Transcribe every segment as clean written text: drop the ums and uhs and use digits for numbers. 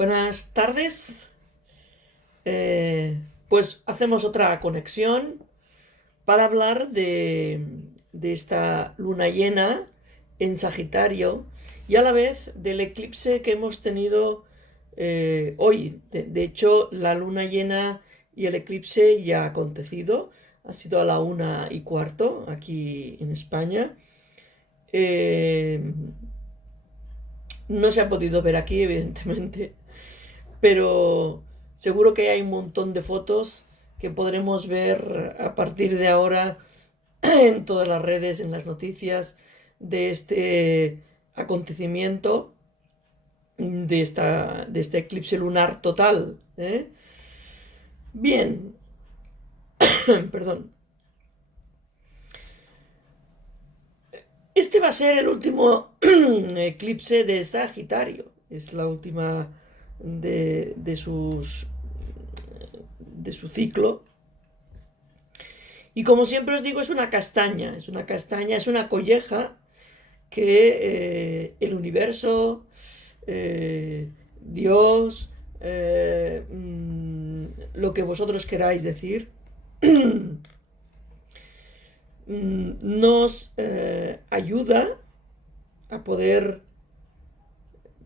Buenas tardes. Pues hacemos otra conexión para hablar de esta luna llena en Sagitario y a la vez del eclipse que hemos tenido hoy. De hecho, la luna llena y el eclipse ya ha acontecido. Ha sido a la 1:15 aquí en España. Eh, no se ha podido ver aquí, evidentemente, pero seguro que hay un montón de fotos que podremos ver a partir de ahora en todas las redes, en las noticias de este acontecimiento, de este eclipse lunar total, ¿eh? Bien, perdón. Este va a ser el último eclipse de Sagitario. Es la última de su ciclo. Y como siempre os digo, es una castaña, es una colleja que el universo, Dios, lo que vosotros queráis decir, nos ayuda a poder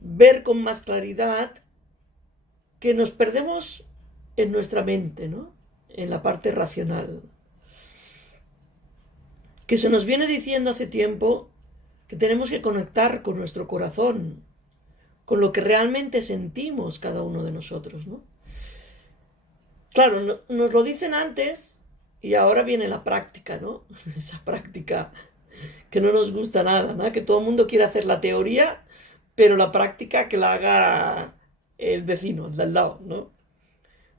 ver con más claridad que nos perdemos en nuestra mente, ¿no? En la parte racional. Que se nos viene diciendo hace tiempo que tenemos que conectar con nuestro corazón, con lo que realmente sentimos cada uno de nosotros, ¿no? Claro, nos lo dicen antes y ahora viene la práctica, ¿no? Esa práctica que no nos gusta nada, ¿no? Que todo el mundo quiere hacer la teoría, pero la práctica que la haga el vecino, el de al lado, ¿no?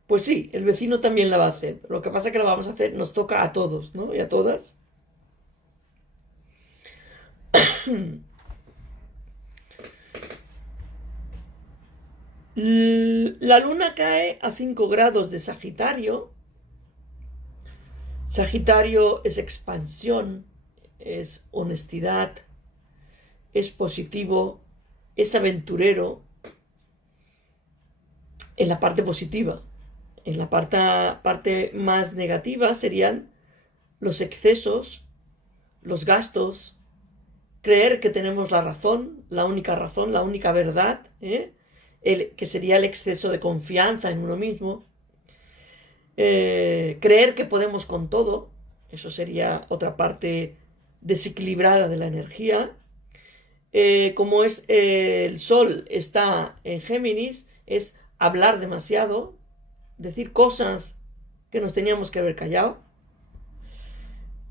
Pues sí, el vecino también la va a hacer. Lo que pasa es que la vamos a hacer, nos toca a todos, ¿no? Y a todas. La luna cae a 5 grados de Sagitario. Sagitario es expansión, es honestidad, es positivo, es aventurero en la parte positiva. En la parte más negativa serían los excesos, los gastos, creer que tenemos la razón, la única verdad, que sería el exceso de confianza en uno mismo. Creer que podemos con todo, eso sería otra parte desequilibrada de la energía. Como el Sol está en Géminis, es hablar demasiado, decir cosas que nos teníamos que haber callado,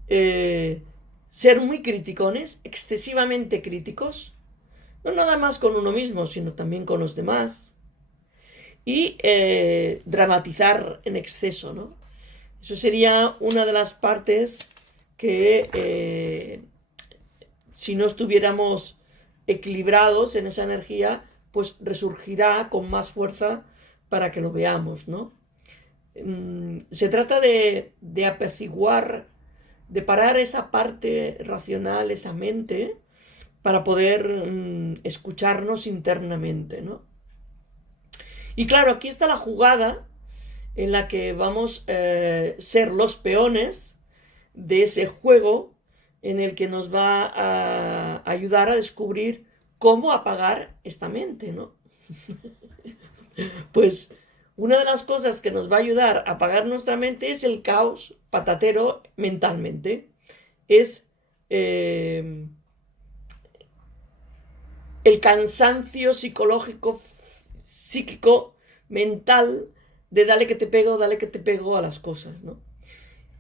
ser muy criticones, excesivamente críticos, no nada más con uno mismo, sino también con los demás, y dramatizar en exceso, ¿no? Eso sería una de las partes que si no estuviéramos equilibrados en esa energía, pues resurgirá con más fuerza para que lo veamos, ¿no? Se trata de apaciguar, de parar esa parte racional, esa mente, para poder escucharnos internamente, ¿no? Y claro, aquí está la jugada en la que vamos a ser los peones de ese juego en el que nos va a ayudar a descubrir cómo apagar esta mente, ¿no? Pues una de las cosas que nos va a ayudar a apagar nuestra mente es el caos patatero mentalmente. Es el cansancio psicológico, psíquico, mental, de dale que te pego a las cosas, ¿no?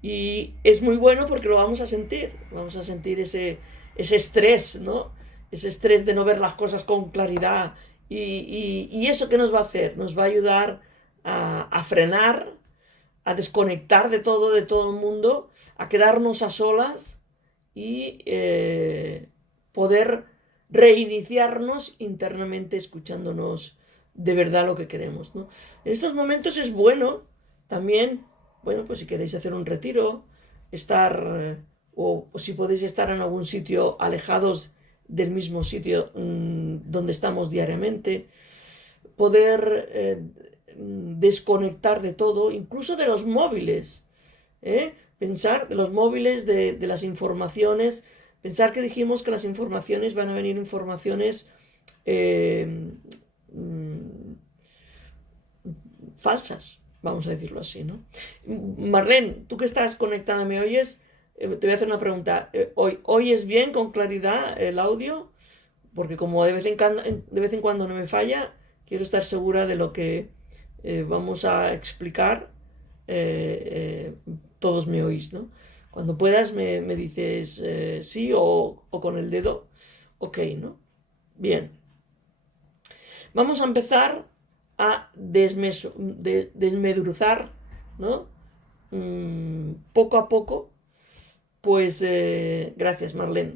Y es muy bueno porque lo vamos a sentir ese estrés, ¿no? Ese estrés de no ver las cosas con claridad. Y eso qué nos va a hacer, nos va a ayudar a frenar, a desconectar de todo el mundo, a quedarnos a solas y poder reiniciarnos internamente escuchándonos de verdad lo que queremos, ¿no? En estos momentos es bueno también, bueno, pues si queréis hacer un retiro, estar, o si podéis estar en algún sitio alejados del mismo sitio donde estamos diariamente, poder desconectar de todo, incluso de los móviles, pensar de los móviles, de las informaciones, pensar que dijimos que las informaciones van a venir informaciones falsas, vamos a decirlo así, ¿no? Marlene, tú que estás conectada, ¿me oyes? Te voy a hacer una pregunta. ¿Oyes bien, con claridad, el audio? Porque como de vez en cuando no me falla, quiero estar segura de lo que vamos a explicar. Todos me oís, ¿no? Cuando puedas me dices sí o con el dedo, ok, ¿no? Bien. Vamos a empezar a desmeduzar, ¿no? Poco a poco, pues, gracias Marlene,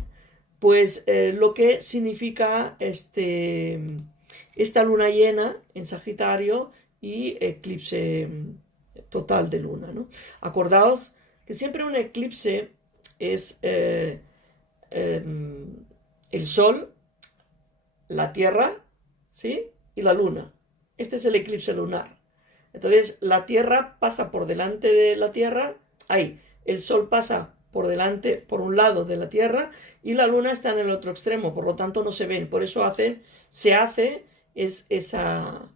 pues lo que significa esta luna llena en Sagitario y eclipse total de luna, ¿no? Acordaos que siempre un eclipse es el Sol, la Tierra, ¿sí? Y la Luna. Este es el eclipse lunar. Entonces, la Tierra pasa por delante de la Tierra, ahí, el Sol pasa por delante, por un lado de la Tierra, y la Luna está en el otro extremo, por lo tanto no se ven. Por eso se hace esa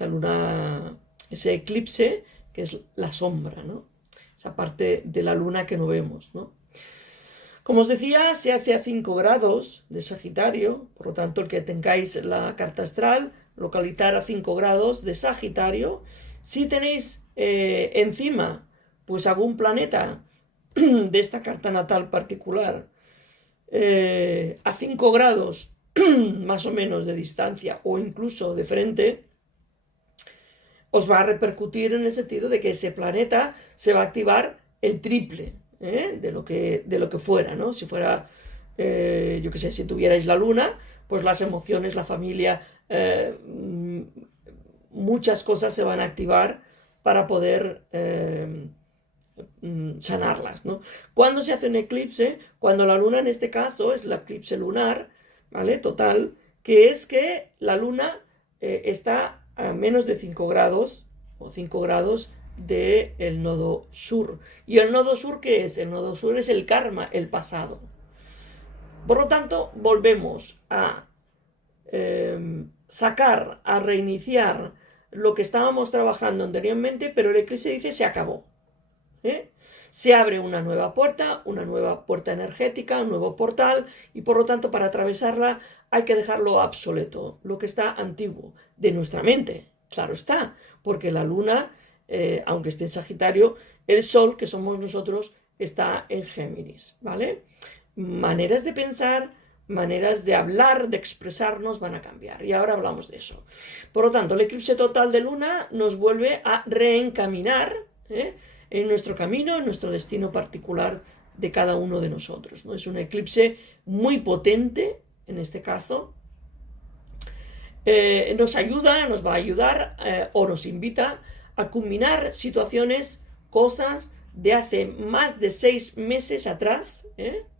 luna, ese eclipse, que es la sombra, ¿no? Esa parte de la Luna que no vemos, ¿no? Como os decía, se hace a 5 grados de Sagitario, por lo tanto, el que tengáis la carta astral, localizar a 5 grados de Sagitario. Si tenéis encima, pues algún planeta de esta carta natal particular a 5 grados más o menos de distancia o incluso de frente, os va a repercutir en el sentido de que ese planeta se va a activar el triple de lo que fuera, ¿no? Si fuera, yo qué sé, si tuvierais la luna, pues las emociones, la familia, muchas cosas se van a activar para poder sanarlas, ¿no? ¿Cuándo se hace un eclipse? Cuando la luna, en este caso, es el eclipse lunar, ¿vale? Total, que es que la luna está a menos de 5 grados o 5 grados del nodo sur. ¿Y el nodo sur qué es? El nodo sur es el karma, el pasado. Por lo tanto, volvemos a sacar, a reiniciar lo que estábamos trabajando anteriormente, pero el eclipse dice se acabó. Se abre una nueva puerta energética, un nuevo portal, y por lo tanto para atravesarla hay que dejarlo obsoleto, lo que está antiguo, de nuestra mente, claro está, porque la luna, aunque esté en Sagitario, el Sol, que somos nosotros, está en Géminis, ¿vale? Maneras de pensar, maneras de hablar, de expresarnos van a cambiar, y ahora hablamos de eso. Por lo tanto, el eclipse total de luna nos vuelve a reencaminar, en nuestro camino, en nuestro destino particular de cada uno de nosotros, ¿no? Es un eclipse muy potente, en este caso. Nos ayuda, nos va a ayudar o nos invita a culminar situaciones, cosas de hace más de 6 meses atrás,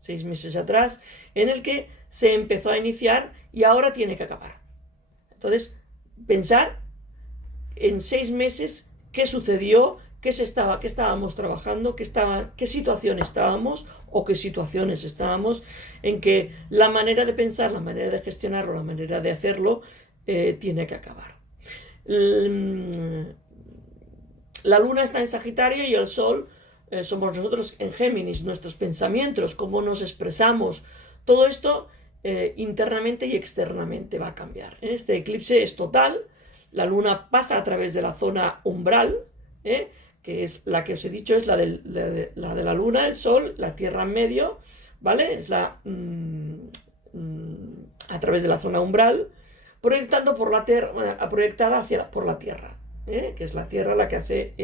6 meses atrás, en el que se empezó a iniciar y ahora tiene que acabar. Entonces, pensar en 6 meses qué sucedió, qué estábamos trabajando, qué situación estábamos o qué situaciones estábamos, en que la manera de pensar, la manera de gestionarlo, la manera de hacerlo, tiene que acabar. La luna está en Sagitario y el Sol somos nosotros en Géminis, nuestros pensamientos, cómo nos expresamos, todo esto internamente y externamente va a cambiar. Este eclipse es total, la luna pasa a través de la zona umbral, que es la que os he dicho, es la de la luna, el Sol, la Tierra en medio, ¿vale? Es a través de la zona umbral, proyectando por la Tierra, proyectada por la Tierra, que es la Tierra la que hace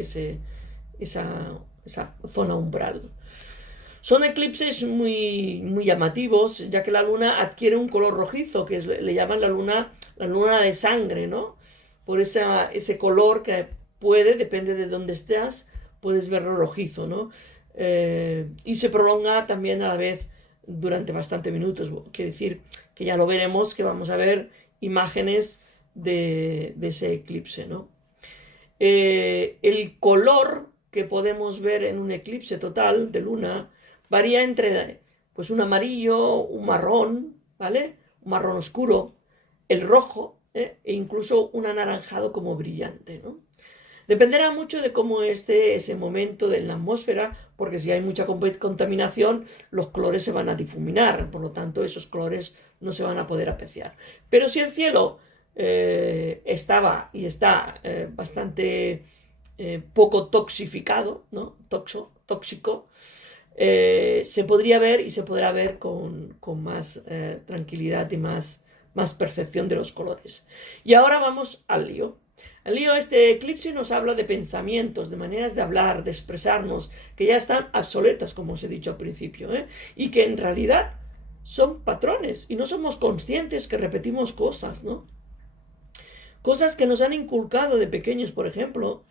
esa zona umbral. Son eclipses muy, muy llamativos, ya que la luna adquiere un color rojizo, que le llaman la luna de sangre, ¿no? Por ese color que depende de dónde estés, puedes verlo rojizo, ¿no? Y se prolonga también a la vez durante bastantes minutos. Quiere decir que ya lo veremos, que vamos a ver imágenes de ese eclipse, ¿no? El color que podemos ver en un eclipse total de luna varía entre pues un amarillo, un marrón, ¿vale? Un marrón oscuro, el rojo, e incluso un anaranjado como brillante, ¿no? Dependerá mucho de cómo esté ese momento en la atmósfera, porque si hay mucha contaminación, los colores se van a difuminar, por lo tanto esos colores no se van a poder apreciar. Pero si el cielo estaba y está bastante poco toxificado, ¿no? Tóxico, se podría ver y se podrá ver con más tranquilidad y más percepción de los colores. Y ahora vamos al lío. El lío, este eclipse nos habla de pensamientos, de maneras de hablar, de expresarnos, que ya están obsoletas, como os he dicho al principio, y que en realidad son patrones y no somos conscientes que repetimos cosas, ¿no? Cosas que nos han inculcado de pequeños, por ejemplo,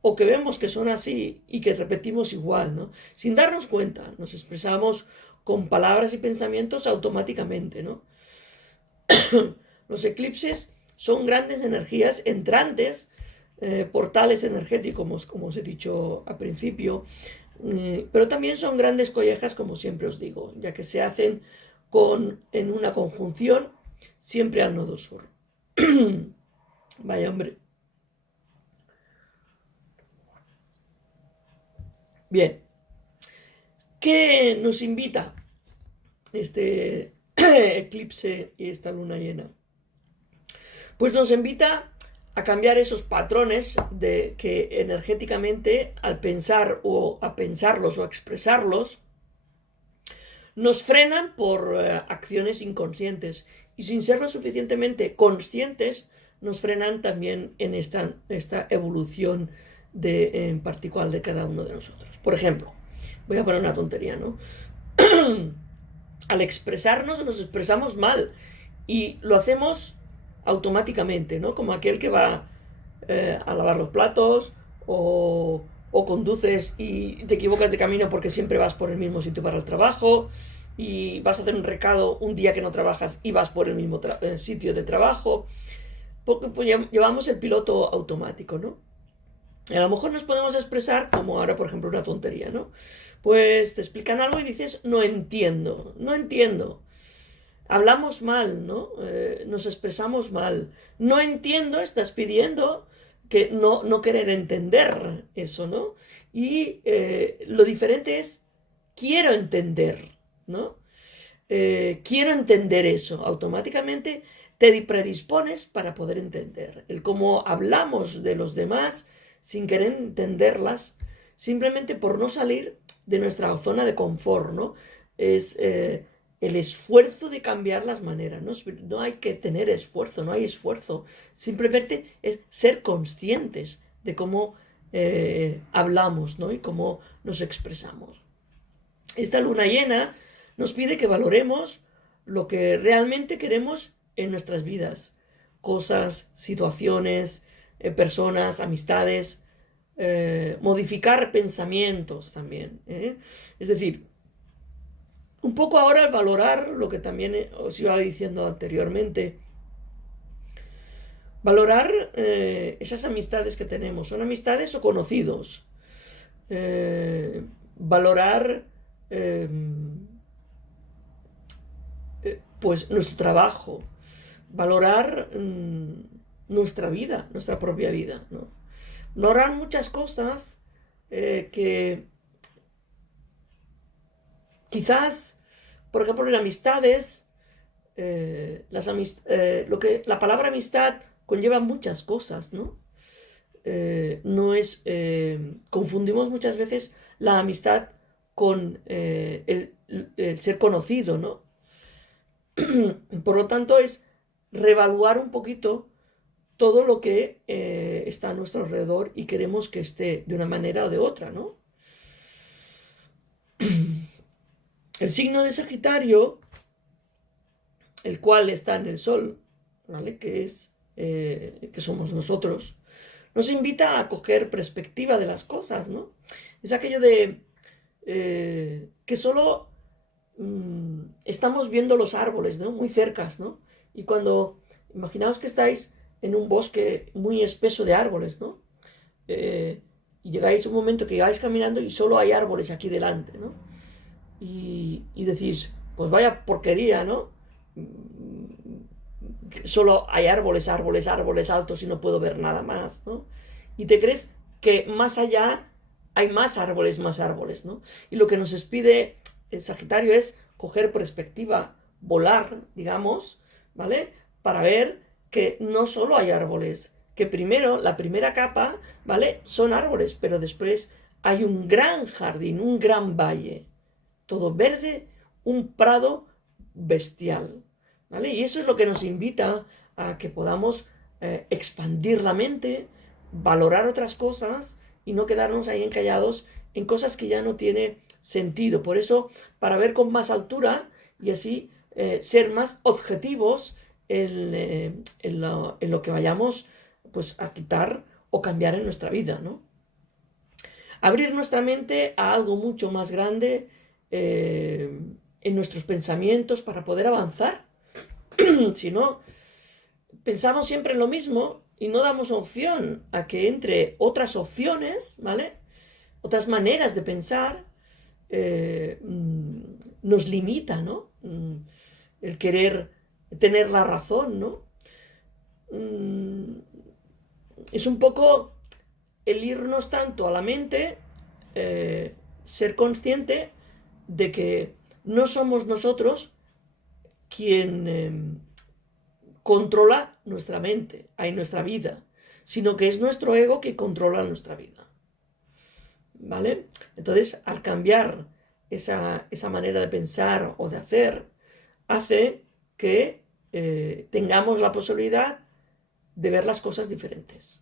o que vemos que son así y que repetimos igual, ¿no? Sin darnos cuenta, nos expresamos con palabras y pensamientos automáticamente, ¿no? Los eclipses son grandes energías entrantes, portales energéticos, como os he dicho al principio, pero también son grandes collejas, como siempre os digo, ya que se hacen en una conjunción siempre al nodo sur. Vaya hombre. Bien. ¿Qué nos invita este eclipse y esta luna llena? Pues nos invita a cambiar esos patrones de que energéticamente al pensar o a pensarlos o a expresarlos nos frenan por acciones inconscientes y sin ser lo suficientemente conscientes nos frenan también en esta evolución en particular de cada uno de nosotros. Por ejemplo, voy a poner una tontería, ¿no? Al expresarnos nos expresamos mal y lo hacemos automáticamente, ¿no? Como aquel que va a lavar los platos o conduces y te equivocas de camino porque siempre vas por el mismo sitio para el trabajo y vas a hacer un recado un día que no trabajas y vas por el mismo sitio de trabajo, porque pues, llevamos el piloto automático, ¿no? A lo mejor nos podemos expresar como ahora, por ejemplo, una tontería, ¿no? Pues te explican algo y dices, no entiendo, no entiendo. Hablamos mal, ¿no? Nos expresamos mal. No entiendo, estás pidiendo que no querer entender eso, ¿no? Y lo diferente es, quiero entender, ¿no? Quiero entender eso. Automáticamente te predispones para poder entender. El cómo hablamos de los demás sin querer entenderlas, simplemente por no salir de nuestra zona de confort, ¿no? Es el esfuerzo de cambiar las maneras. No hay que tener esfuerzo, no hay esfuerzo. Simplemente es ser conscientes de cómo hablamos, ¿no? Y cómo nos expresamos. Esta luna llena nos pide que valoremos lo que realmente queremos en nuestras vidas. Cosas, situaciones, personas, amistades, modificar pensamientos también. Es decir, un poco ahora valorar lo que también os iba diciendo anteriormente. Valorar esas amistades que tenemos. ¿Son amistades o conocidos? Valorar pues nuestro trabajo. Valorar nuestra vida, nuestra propia vida, ¿no? Valorar muchas cosas que quizás, por ejemplo, en amistades, la palabra amistad conlleva muchas cosas, ¿no? No es, confundimos muchas veces la amistad con el ser conocido, ¿no? Por lo tanto, es reevaluar un poquito todo lo que está a nuestro alrededor y queremos que esté de una manera o de otra, ¿no? El signo de Sagitario, el cual está en el Sol, ¿vale? Que somos nosotros, nos invita a coger perspectiva de las cosas, ¿no? Es aquello de que solo estamos viendo los árboles, ¿no? Muy cercas, ¿no? Y cuando imaginaos que estáis en un bosque muy espeso de árboles, ¿no? Y llegáis a un momento que llegáis caminando y solo hay árboles aquí delante, ¿no? Y decís, pues vaya porquería, ¿no? Solo hay árboles, árboles, árboles altos y no puedo ver nada más, ¿no? Y te crees que más allá hay más árboles, ¿no? Y lo que nos pide el Sagitario es coger perspectiva, volar, digamos, ¿vale? Para ver que no solo hay árboles, que primero, la primera capa, ¿vale? Son árboles, pero después hay un gran jardín, un gran valle, todo verde, un prado bestial, ¿vale? Y eso es lo que nos invita a que podamos expandir la mente, valorar otras cosas y no quedarnos ahí encallados en cosas que ya no tiene sentido. Por eso, para ver con más altura y así ser más objetivos en lo que vayamos pues, a quitar o cambiar en nuestra vida, ¿no? Abrir nuestra mente a algo mucho más grande en nuestros pensamientos para poder avanzar. Si no, pensamos siempre en lo mismo y no damos opción a que entre otras opciones, ¿vale? Otras maneras de pensar nos limita, ¿no? El querer tener la razón, ¿no? Es un poco el irnos tanto a la mente, ser consciente de que no somos nosotros quien controla nuestra mente, hay nuestra vida, sino que es nuestro ego que controla nuestra vida. ¿Vale? Entonces, al cambiar esa manera de pensar o de hacer, hace que tengamos la posibilidad de ver las cosas diferentes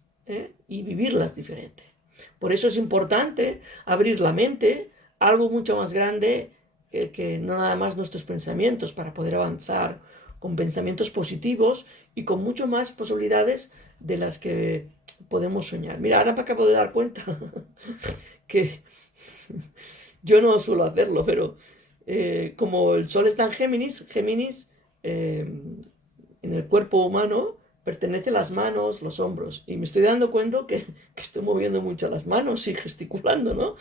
y vivirlas diferente. Por eso es importante abrir la mente a algo mucho más grande que no nada más nuestros pensamientos, para poder avanzar con pensamientos positivos y con mucho más posibilidades de las que podemos soñar. Mira, ahora me acabo de dar cuenta que yo no suelo hacerlo, pero como el Sol está en Géminis, Géminis en el cuerpo humano pertenece a las manos, los hombros, y me estoy dando cuenta que estoy moviendo mucho las manos y gesticulando, ¿no?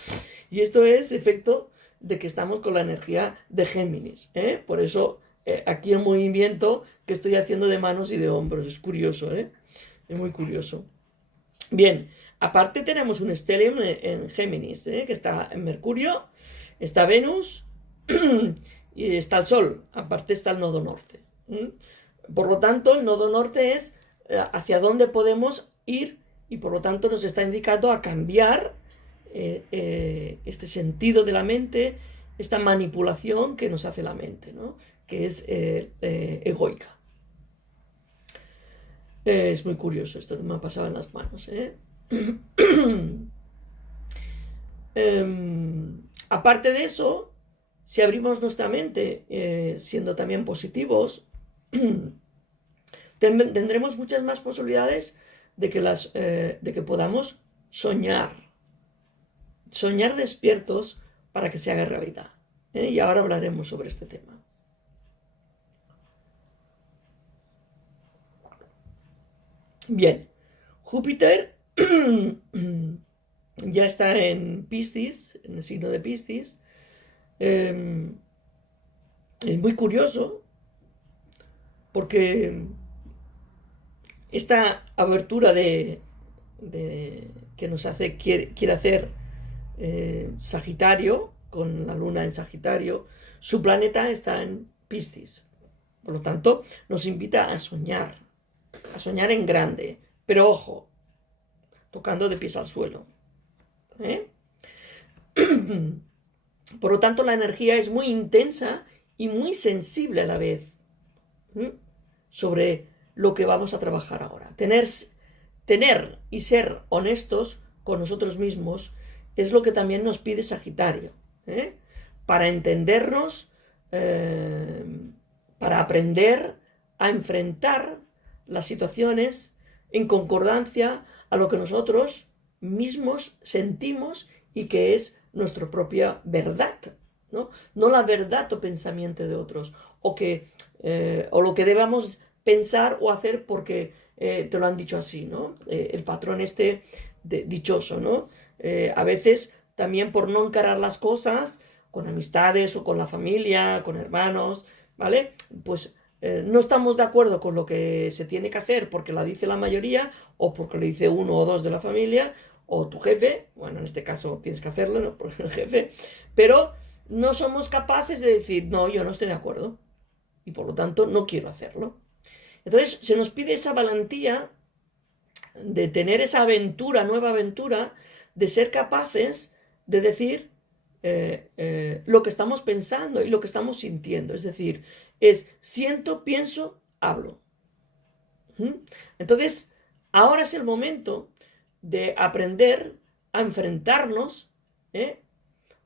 Y esto es efecto de que estamos con la energía de Géminis, ¿eh? Por eso aquí el movimiento que estoy haciendo de manos y de hombros, es curioso, ¿eh? Es muy curioso. Bien, aparte tenemos un stellium en Géminis, que está en Mercurio, está Venus y está el Sol, aparte está el nodo norte. Por lo tanto, el nodo norte es hacia dónde podemos ir y por lo tanto nos está indicando a cambiar este sentido de la mente, esta manipulación que nos hace la mente, ¿no? Que es egoica. Es muy curioso esto que me ha pasado en las manos. Aparte de eso, si abrimos nuestra mente, siendo también positivos, tendremos muchas más posibilidades de que podamos soñar despiertos para que se haga realidad. Y ahora hablaremos sobre este tema. Bien, Júpiter ya está en Piscis, en el signo de Piscis. Es muy curioso porque esta abertura que nos quiere hacer Sagitario, con la luna en Sagitario, su planeta está en Piscis. Por lo tanto, nos invita a soñar en grande, pero ojo, tocando de pies al suelo. Por lo tanto, la energía es muy intensa y muy sensible a la vez sobre lo que vamos a trabajar ahora. Tener y ser honestos con nosotros mismos es lo que también nos pide Sagitario, para entendernos, para aprender a enfrentar las situaciones en concordancia a lo que nosotros mismos sentimos y que es nuestra propia verdad, ¿no? No la verdad o pensamiento de otros, o lo que debamos pensar o hacer porque te lo han dicho así, ¿no? El patrón este dichoso, ¿no? A veces también por no encarar las cosas con amistades o con la familia, con hermanos, ¿vale? Pues no estamos de acuerdo con lo que se tiene que hacer porque lo dice la mayoría o porque lo dice uno o dos de la familia o tu jefe, bueno, en este caso tienes que hacerlo, ¿no? Por el jefe, pero no somos capaces de decir, no, yo no estoy de acuerdo y por lo tanto no quiero hacerlo. Entonces se nos pide esa valentía de tener esa aventura, nueva aventura, de ser capaces de decir lo que estamos pensando y lo que estamos sintiendo. Es decir, es siento, pienso, hablo. ¿Mm? Entonces, ahora es el momento de aprender a enfrentarnos ¿eh?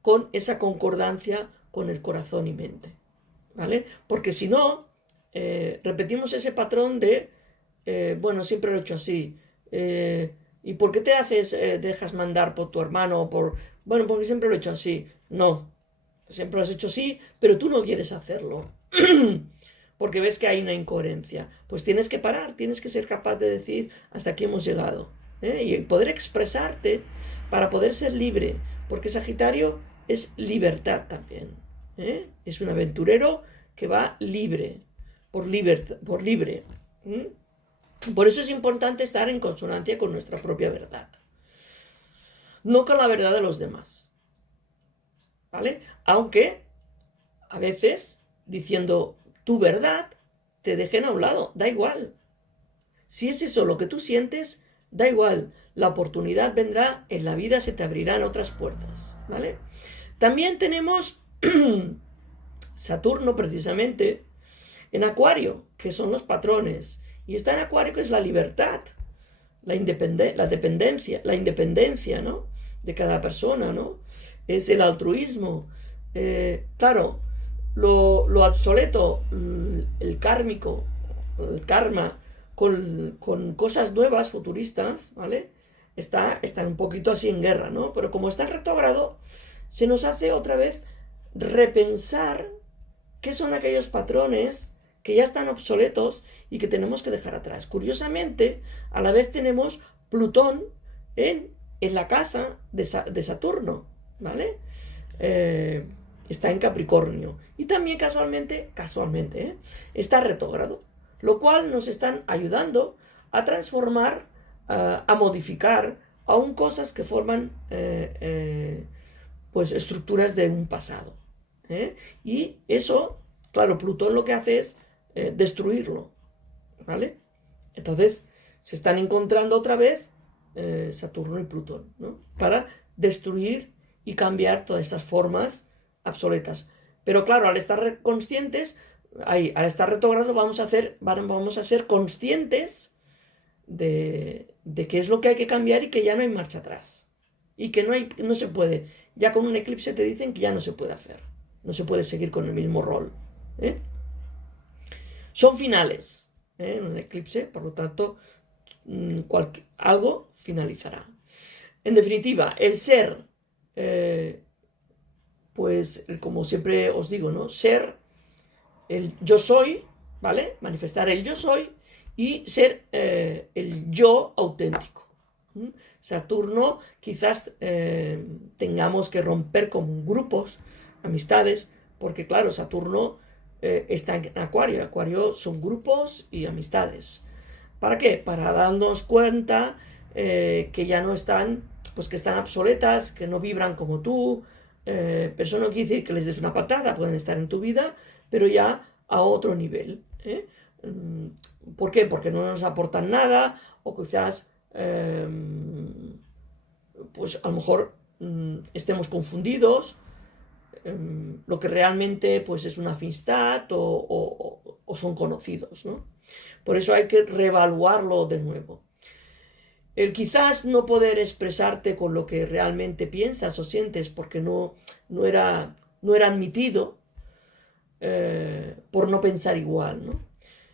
con esa concordancia con el corazón y mente. ¿Vale? Porque si no, repetimos ese patrón de, bueno, siempre lo he hecho así. ¿Y por qué te dejas mandar por tu hermano o por, bueno, porque siempre lo he hecho así? No, siempre lo has hecho así, pero tú no quieres hacerlo. Porque ves que hay una incoherencia. Pues tienes que parar, tienes que ser capaz de decir hasta aquí hemos llegado. Y poder expresarte para poder ser libre. Porque Sagitario es libertad también. Es un aventurero que va libre, por libre. Por eso es importante estar en consonancia con nuestra propia verdad, no con la verdad de los demás. ¿Vale? Aunque a veces diciendo tu verdad te dejen a un lado, da igual. Si es eso lo que tú sientes, da igual. La oportunidad vendrá, en la vida se te abrirán otras puertas. ¿Vale? También tenemos Saturno precisamente en Acuario, que son los patrones. Y está en Acuario, que es la libertad, la independencia, ¿no? De cada persona, ¿no? Es el altruismo. Claro, lo obsoleto, el kármico, el karma, con cosas nuevas, futuristas, ¿vale? Está un poquito así en guerra, ¿no? Pero como está en retrógrado, se nos hace otra vez repensar qué son aquellos patrones que ya están obsoletos y que tenemos que dejar atrás. Curiosamente, a la vez tenemos Plutón en la casa de Saturno, ¿vale? Está en Capricornio. Y también casualmente, está retrógrado, lo cual nos están ayudando a transformar, a modificar aún cosas que forman pues estructuras de un pasado. Y eso, claro, Plutón lo que hace es destruirlo, ¿vale? Entonces, se están encontrando otra vez Saturno y Plutón, ¿no? Para destruir y cambiar todas estas formas obsoletas. Pero claro, al estar conscientes, al estar retrógrado, vamos a ser conscientes de qué es lo que hay que cambiar y que ya no hay marcha atrás. Y que no se puede. Ya con un eclipse te dicen que ya no se puede hacer. No se puede seguir con el mismo rol. Son finales en un eclipse, por lo tanto, algo finalizará. En definitiva, el ser, pues como siempre os digo, ¿no? Ser el yo soy, ¿vale? Manifestar el yo soy y ser el yo auténtico. Saturno quizás tengamos que romper con grupos, amistades, porque claro, Saturno está en Acuario. Acuario son grupos y amistades. ¿Para qué? Para darnos cuenta que ya no están, pues que están obsoletas, que no vibran como tú. Pero eso no quiere decir que les des una patada, pueden estar en tu vida, pero ya a otro nivel. ¿Por qué? Porque no nos aportan nada o quizás pues a lo mejor estemos confundidos, lo que realmente pues es una amistad o son conocidos, ¿no? Por eso hay que reevaluarlo de nuevo. El quizás no poder expresarte con lo que realmente piensas o sientes porque no era admitido por no pensar igual, ¿no?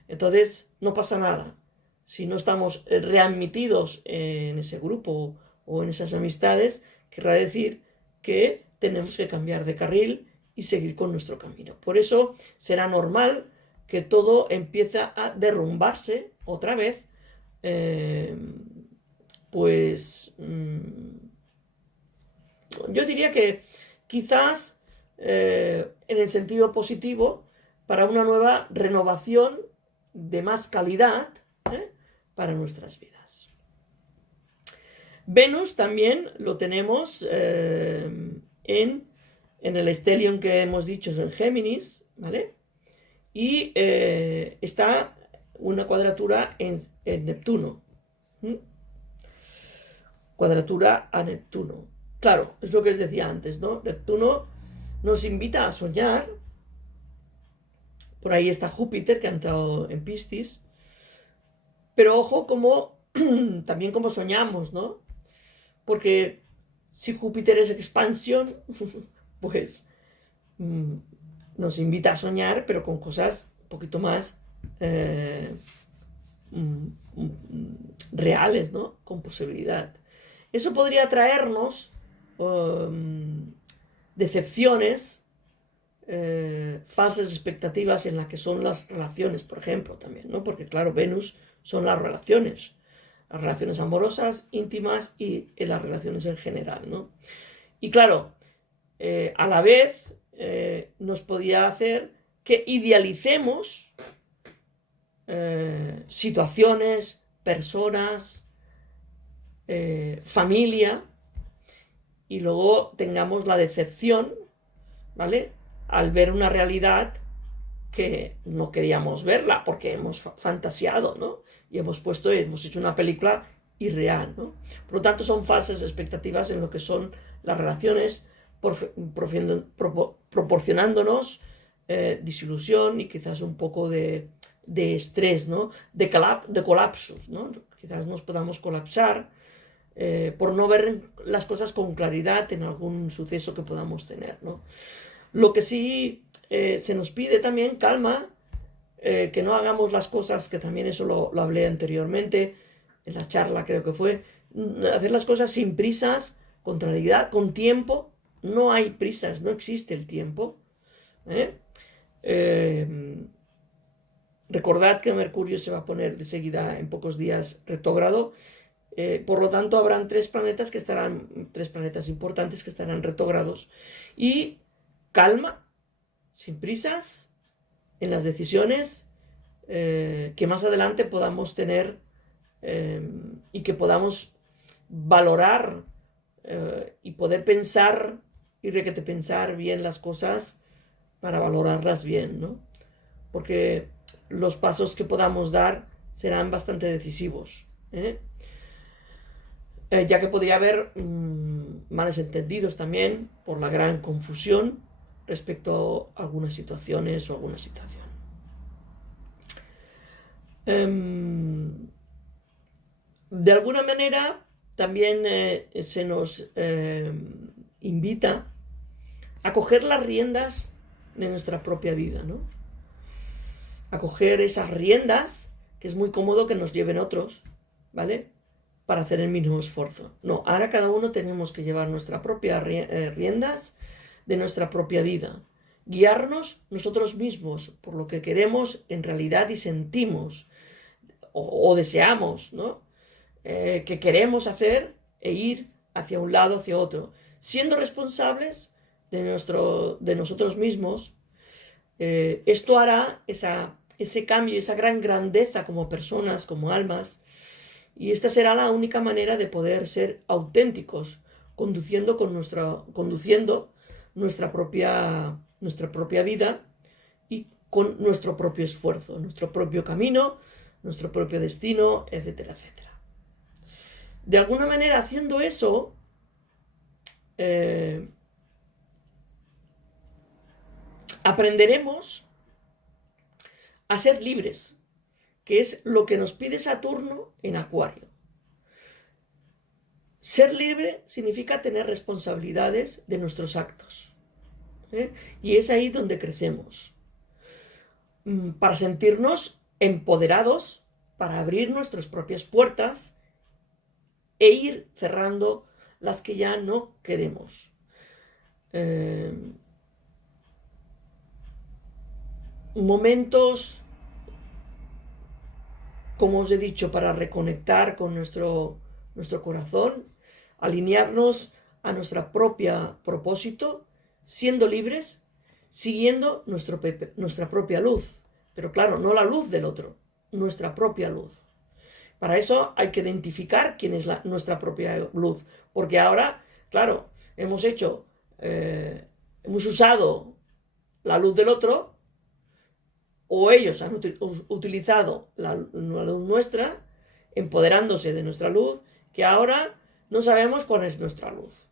Entonces no pasa nada. Si no estamos readmitidos en ese grupo o en esas amistades, querrá decir que tenemos que cambiar de carril y seguir con nuestro camino. Por eso será normal que todo empieza a derrumbarse otra vez, eh, pues yo diría que quizás en el sentido positivo, para una nueva renovación de más calidad para nuestras vidas. Venus también lo tenemos en el estelion que hemos dicho, es en Géminis, ¿vale? Y está una cuadratura en Neptuno. Cuadratura a Neptuno. Claro, es lo que os decía antes, ¿no? Neptuno nos invita a soñar. Por ahí está Júpiter, que ha entrado en Piscis. Pero ojo como también como soñamos, ¿no? Porque si Júpiter es expansión, pues nos invita a soñar, pero con cosas un poquito más reales, ¿no? Con posibilidad. Eso podría traernos decepciones, falsas expectativas en las que son las relaciones, por ejemplo, también, ¿no? Porque claro, Venus son las relaciones amorosas, íntimas y en las relaciones en general, ¿no? Y claro, a la vez nos podía hacer que idealicemos situaciones, personas, familia, y luego tengamos la decepción, ¿vale? Al ver una realidad que no queríamos verla porque hemos fantaseado, ¿no? Y hemos hecho una película irreal, ¿no? Por lo tanto, son falsas expectativas en lo que son las relaciones, proporcionándonos disilusión y quizás un poco de estrés, ¿no? De colapsos, ¿no? Quizás nos podamos colapsar por no ver las cosas con claridad en algún suceso que podamos tener, ¿no? Lo que sí se nos pide también calma, que no hagamos las cosas, que también eso lo hablé anteriormente, en la charla creo que fue, hacer las cosas sin prisas, con claridad, con tiempo. No hay prisas, no existe el tiempo. Recordad que Mercurio se va a poner de seguida en pocos días retrógrado. Por lo tanto, habrán tres planetas importantes que estarán retrógrados. Y calma, sin prisas, en las decisiones que más adelante podamos tener y que podamos valorar y poder pensar y requete pensar bien las cosas para valorarlas bien, ¿no? Porque los pasos que podamos dar serán bastante decisivos, ya que podría haber males entendidos también por la gran confusión respecto a algunas situaciones o alguna situación. De alguna manera también se nos invita a coger las riendas de nuestra propia vida, ¿no? A coger esas riendas, que es muy cómodo que nos lleven otros, ¿vale? Para hacer el mínimo esfuerzo. No, ahora cada uno tenemos que llevar nuestras propias riendas de nuestra propia vida. Guiarnos nosotros mismos por lo que queremos en realidad y sentimos o deseamos, ¿no? Que queremos hacer e ir hacia un lado, hacia otro, siendo responsables de nosotros mismos. Esto hará ese cambio, esa gran grandeza como personas, como almas, y esta será la única manera de poder ser auténticos, conduciendo nuestra propia vida y con nuestro propio esfuerzo, nuestro propio camino, nuestro propio destino, etcétera, etcétera. De alguna manera, haciendo eso, aprenderemos a ser libres, que es lo que nos pide Saturno en Acuario. Ser libre significa tener responsabilidades de nuestros actos, y es ahí donde crecemos, para sentirnos empoderados, para abrir nuestras propias puertas e ir cerrando las que ya no queremos. momentos, como os he dicho, para reconectar con nuestro corazón, alinearnos a nuestra propia propósito, siendo libres, siguiendo nuestra propia luz. Pero claro, no la luz del otro, nuestra propia luz. Para eso hay que identificar quién es nuestra propia luz. Porque ahora, claro, hemos usado la luz del otro, o ellos han utilizado la luz nuestra, empoderándose de nuestra luz, que ahora no sabemos cuál es nuestra luz.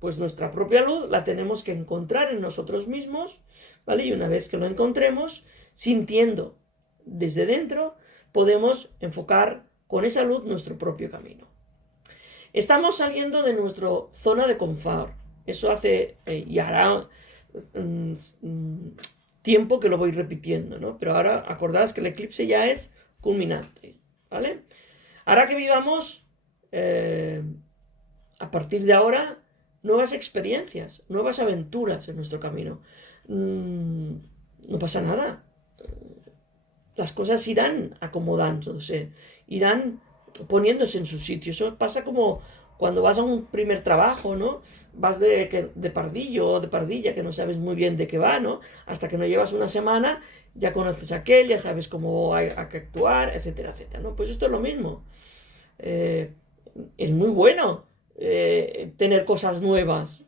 Pues nuestra propia luz la tenemos que encontrar en nosotros mismos, ¿vale? Y una vez que lo encontremos, sintiendo desde dentro, podemos enfocar con esa luz nuestro propio camino. Estamos saliendo de nuestra zona de confort. Eso hace y hará tiempo que lo voy repitiendo, ¿no? Pero ahora acordaos que el eclipse ya es culminante, ¿vale? Ahora que vivamos, a partir de ahora, nuevas experiencias, nuevas aventuras en nuestro camino. No pasa nada. Las cosas irán acomodándose, irán poniéndose en su sitio. Eso pasa como cuando vas a un primer trabajo, ¿no? Vas de pardillo o de pardilla, que no sabes muy bien de qué va, ¿no? Hasta que no llevas una semana, ya conoces a aquel, ya sabes cómo hay que actuar, etcétera, etcétera, ¿no? Pues esto es lo mismo. Es muy bueno tener cosas nuevas.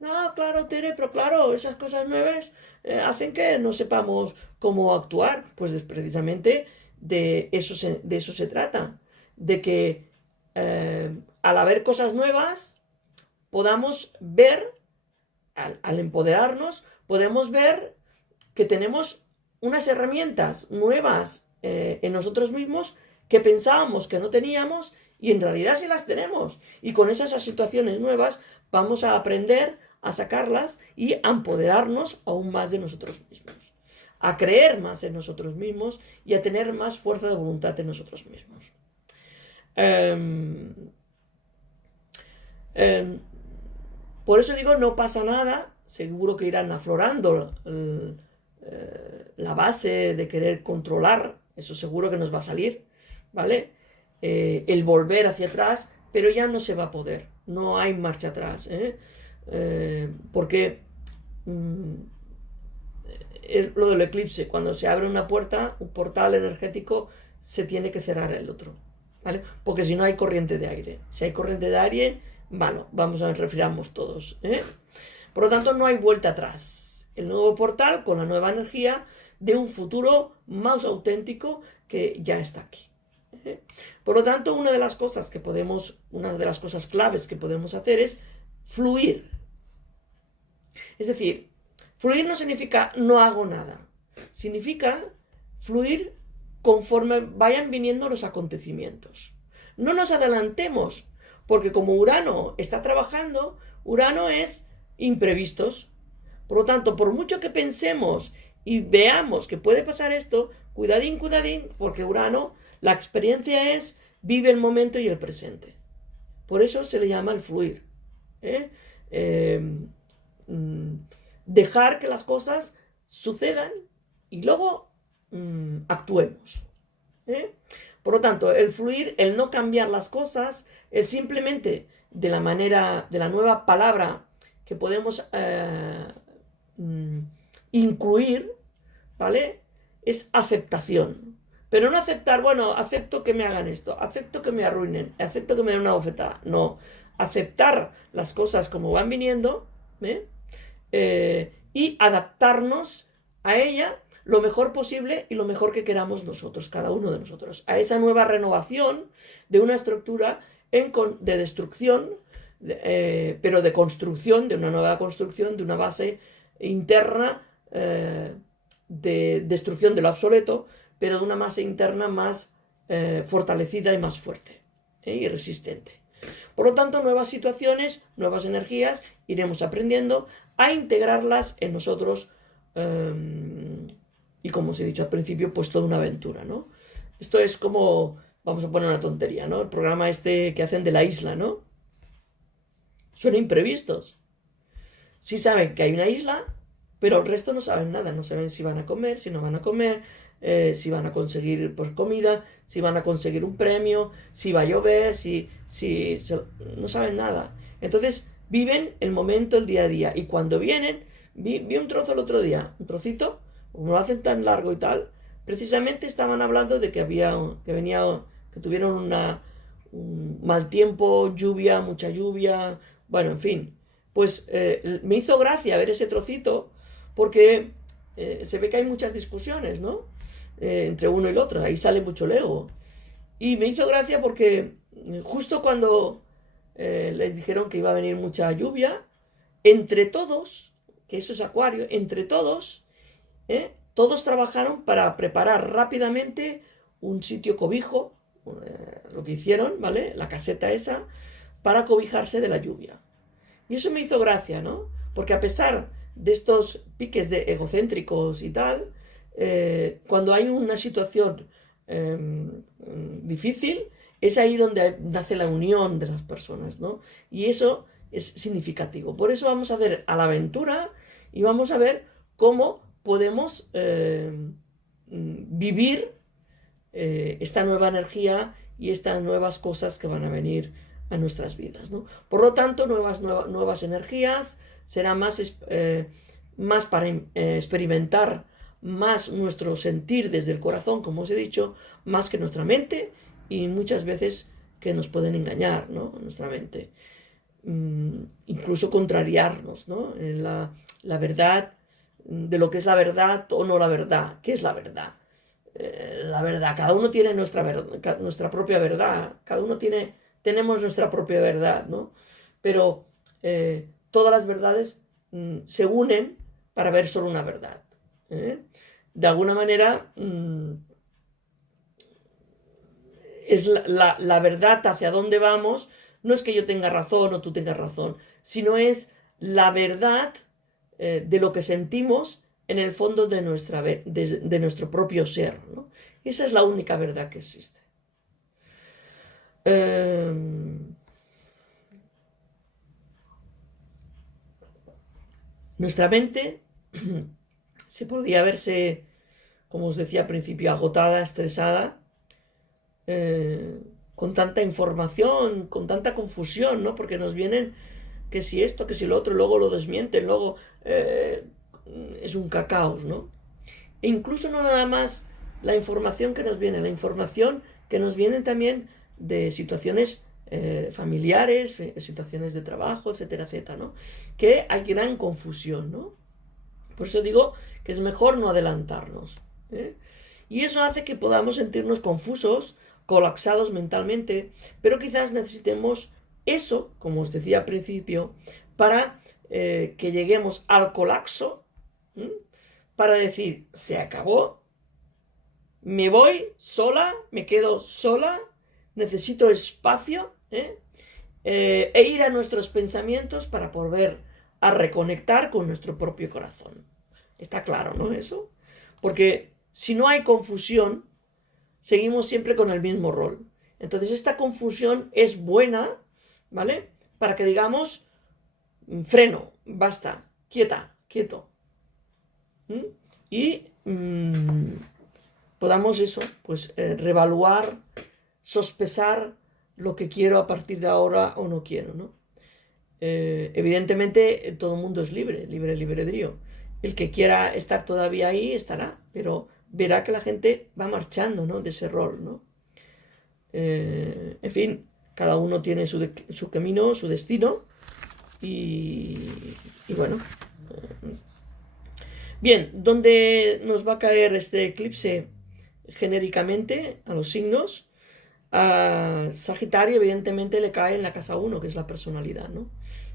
No, claro, Tere, pero claro, esas cosas nuevas hacen que no sepamos cómo actuar. Pues precisamente de eso se trata. De que al haber cosas nuevas, podamos ver, al empoderarnos, podemos ver que tenemos unas herramientas nuevas en nosotros mismos que pensábamos que no teníamos y en realidad sí las tenemos. Y con esas situaciones nuevas vamos a aprender a sacarlas y a empoderarnos aún más de nosotros mismos, a creer más en nosotros mismos y a tener más fuerza de voluntad en nosotros mismos. Por eso digo, no pasa nada, seguro que irán aflorando la base de querer controlar, eso seguro que nos va a salir, ¿vale? El volver hacia atrás, pero ya no se va a poder, no hay marcha atrás, porque es lo del eclipse, cuando se abre una puerta, un portal energético, se tiene que cerrar el otro, ¿vale? Porque si no hay corriente de aire, si hay corriente de aire, vale, vamos a resfriarnos todos, Por lo tanto, no hay vuelta atrás. El nuevo portal con la nueva energía de un futuro más auténtico que ya está aquí. Por lo tanto, una de las cosas claves que podemos hacer es fluir. Es decir, fluir no significa no hago nada. Significa fluir conforme vayan viniendo los acontecimientos. No nos adelantemos, porque como Urano está trabajando, Urano es imprevistos. Por lo tanto, por mucho que pensemos y veamos que puede pasar esto, cuidadín, porque Urano, la experiencia es vive el momento y el presente. Por eso se le llama el fluir. Dejar que las cosas sucedan y luego actuemos. Por lo tanto, el fluir, el no cambiar las cosas, el simplemente de la nueva palabra que podemos incluir, ¿vale? Es aceptación. Pero no aceptar, bueno, acepto que me hagan esto, acepto que me arruinen, acepto que me den una bofetada. No, aceptar las cosas como van viniendo, y adaptarnos a ella lo mejor posible y lo mejor que queramos nosotros, cada uno de nosotros, a esa nueva renovación de una estructura de destrucción, pero de construcción, de una nueva construcción, de una base interna de destrucción de lo obsoleto, pero de una base interna más fortalecida y más fuerte y resistente. Por lo tanto, nuevas situaciones, nuevas energías, iremos aprendiendo a integrarlas en nosotros y como os he dicho al principio, pues toda una aventura, ¿no? Esto es como, vamos a poner una tontería, ¿no? El programa este que hacen de la isla, ¿no? Son imprevistos. Si saben que hay una isla, pero el resto no saben nada, no saben si van a comer, si no van a comer, si van a conseguir pues, comida, si van a conseguir un premio, si va a llover, no saben nada. Entonces viven el momento, el día a día, y cuando vienen, vi un trozo el otro día, un trocito, como lo hacen tan largo y tal, precisamente estaban hablando de que que tuvieron un mal tiempo, lluvia, mucha lluvia, bueno, en fin. Pues me hizo gracia ver ese trocito porque se ve que hay muchas discusiones, ¿no? Entre uno y el otro, ahí sale mucho el ego. Y me hizo gracia porque justo cuando les dijeron que iba a venir mucha lluvia, entre todos, que eso es Acuario, entre todos, todos trabajaron para preparar rápidamente un sitio cobijo, lo que hicieron, ¿vale? La caseta esa, para cobijarse de la lluvia. Y eso me hizo gracia, ¿no? Porque a pesar de estos piques de egocéntricos y tal, cuando hay una situación difícil, es ahí donde nace la unión de las personas, ¿no? Y eso es significativo. Por eso vamos a hacer a la aventura y vamos a ver cómo podemos vivir esta nueva energía y estas nuevas cosas que van a venir a nuestras vidas, ¿no? Por lo tanto, nuevas energías será más para experimentar más nuestro sentir desde el corazón, como os he dicho, más que nuestra mente y muchas veces que nos pueden engañar, ¿no? Nuestra mente. Incluso contrariarnos, ¿no? La verdad, de lo que es la verdad o no la verdad. ¿Qué es la verdad? La verdad, cada uno tiene nuestra propia verdad, tenemos nuestra propia verdad, ¿no? Pero todas las verdades se unen para ver solo una verdad. De alguna manera, es la verdad hacia dónde vamos, no es que yo tenga razón o tú tengas razón, sino es la verdad de lo que sentimos en el fondo de nuestro propio ser, ¿no? Esa es la única verdad que existe. Nuestra mente se podía verse, como os decía al principio, agotada, estresada, con tanta información, con tanta confusión, ¿no? Porque nos vienen que si esto, que si lo otro, luego lo desmienten, luego es un cacaos, ¿no? E incluso no nada más la información que nos viene, la información que nos viene también de situaciones familiares, situaciones de trabajo, etcétera, etcétera, ¿no? Que hay gran confusión, ¿no? Por eso digo que es mejor no adelantarnos, ¿eh? Y eso hace que podamos sentirnos confusos, colapsados mentalmente, pero quizás necesitemos eso, como os decía al principio, para que lleguemos al colapso, para decir, se acabó, me voy sola, me quedo sola, necesito espacio, e ir a nuestros pensamientos para volver a reconectar con nuestro propio corazón. Está claro, ¿no? Eso. Porque si no hay confusión, seguimos siempre con el mismo rol. Entonces esta confusión es buena, ¿vale? Para que digamos, freno, basta, quieta, quieto. Y podamos eso, pues reevaluar, sospesar lo que quiero a partir de ahora o no quiero, ¿no? Evidentemente todo el mundo es libre albedrío. El que quiera estar todavía ahí estará, pero verá que la gente va marchando, ¿no? De ese rol, ¿no? En fin, cada uno tiene su camino, su destino y bueno. Bien, ¿dónde nos va a caer este eclipse genéricamente a los signos? A Sagitario evidentemente le cae en la casa 1, que es la personalidad, ¿no?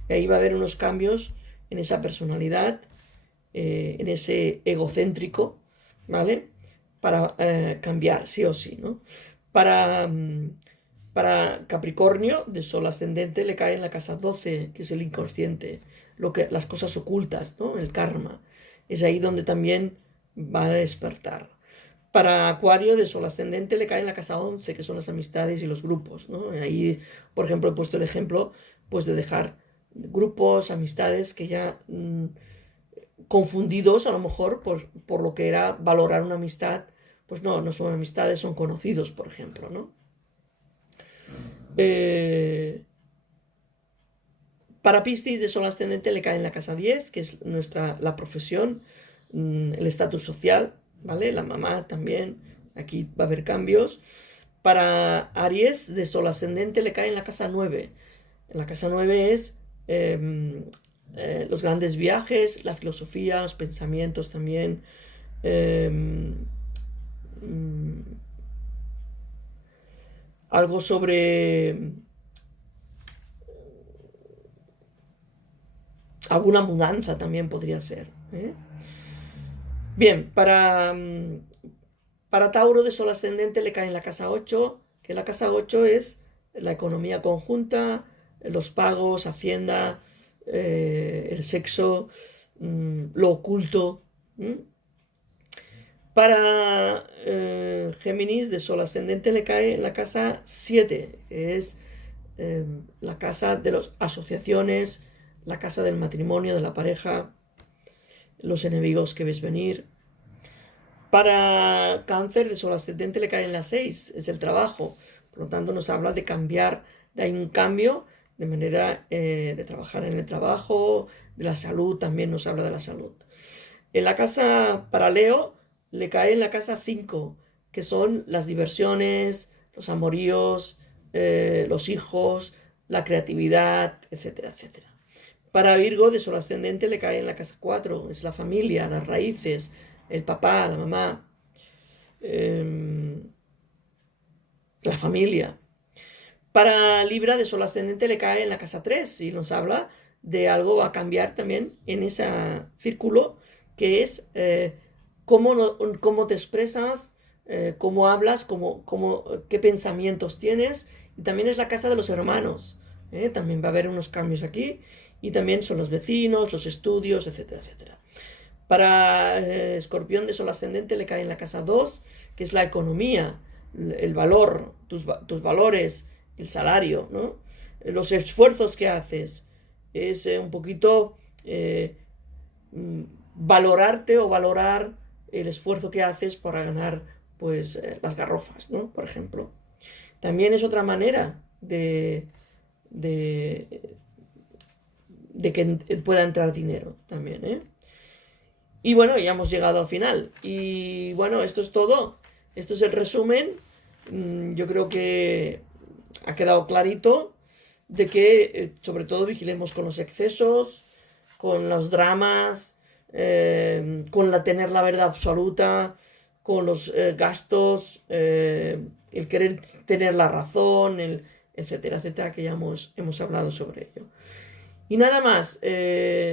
Y ahí va a haber unos cambios en esa personalidad, en ese egocéntrico, ¿vale? Para cambiar, sí o sí, ¿no? Para Capricornio, de Sol ascendente, le cae en la casa 12, que es el inconsciente, las cosas ocultas, ¿no? El karma. Es ahí donde también va a despertar. Para Acuario, de Sol ascendente, le cae en la casa 11, que son las amistades y los grupos, ¿no? Ahí, por ejemplo, he puesto el ejemplo pues, de dejar grupos, amistades que ya confundidos a lo mejor por lo que era valorar una amistad. Pues no son amistades, son conocidos, por ejemplo, ¿no? Para Piscis de Sol ascendente le cae en la casa 10, que es la profesión, el estatus social, ¿vale? La mamá también, aquí va a haber cambios. Para Aries de Sol ascendente le cae en la casa 9. La casa 9 es los grandes viajes, la filosofía, los pensamientos también. Algo sobre alguna mudanza también podría ser, ¿eh? Bien, para Tauro de Sol ascendente le cae en la casa 8, que la casa 8 es la economía conjunta, los pagos, Hacienda, el sexo, lo oculto. Para Géminis de Sol ascendente le cae en la casa 7, que es la casa de las asociaciones, la casa del matrimonio, de la pareja, los enemigos que ves venir. Para Cáncer de Sol ascendente le cae en la 6, es el trabajo. Por lo tanto, nos habla de cambiar, de un cambio de manera de trabajar en el trabajo, de la salud, también nos habla de la salud. En la casa para Leo le cae en la casa 5, que son las diversiones, los amoríos, los hijos, la creatividad, etcétera, etcétera. Para Virgo de Sol ascendente le cae en la casa 4, es la familia, las raíces, el papá, la mamá, la familia. Para Libra de Sol ascendente le cae en la casa 3 y nos habla de algo va a cambiar también en ese círculo, que es cómo te expresas, cómo hablas, qué pensamientos tienes. Y también es la casa de los hermanos, también va a haber unos cambios aquí. Y también son los vecinos, los estudios, etcétera, etcétera. Para Escorpión de Sol ascendente le cae en la casa 2, que es la economía, el valor, tus valores, el salario, ¿no? Los esfuerzos que haces. Es un poquito valorarte o valorar el esfuerzo que haces para ganar pues las garrofas, ¿no? Por ejemplo. También es otra manera de que pueda entrar dinero también, ¿eh? Y bueno, ya hemos llegado al final. Y bueno, esto es todo. Esto es el resumen. Yo creo que ha quedado clarito de que, sobre todo, vigilemos con los excesos, con los dramas, con tener la verdad absoluta, con los gastos, el querer tener la razón, etcétera, etcétera, que ya hemos hablado sobre ello. Y nada más,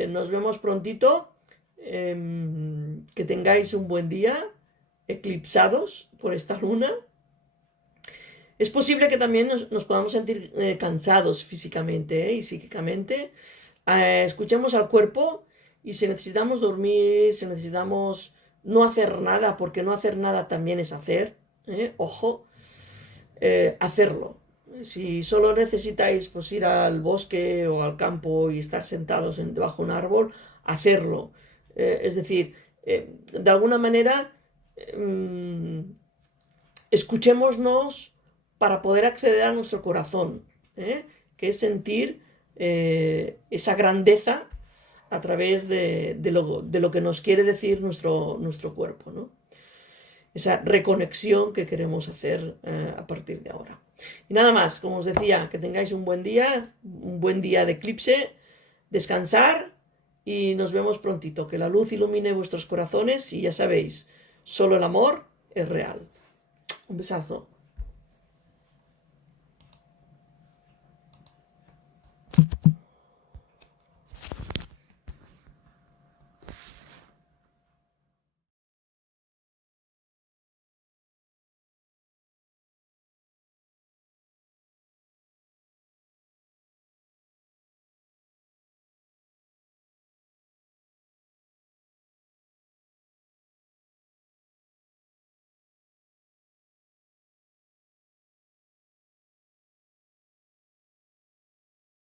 nos vemos prontito. Que tengáis un buen día, eclipsados por esta luna. Es posible que también nos podamos sentir cansados físicamente y psíquicamente. Escuchemos al cuerpo y si necesitamos dormir, si necesitamos no hacer nada, porque no hacer nada también es hacer, ojo, hacerlo. Si solo necesitáis pues, ir al bosque o al campo y estar sentados debajo de un árbol, hacerlo. Es decir, de alguna manera, escuchémonos para poder acceder a nuestro corazón, que es sentir esa grandeza a través de lo que nos quiere decir nuestro cuerpo, ¿no? Esa reconexión que queremos hacer a partir de ahora. Y nada más, como os decía, que tengáis un buen día de eclipse, descansar y nos vemos prontito. Que la luz ilumine vuestros corazones y ya sabéis, solo el amor es real. Un besazo.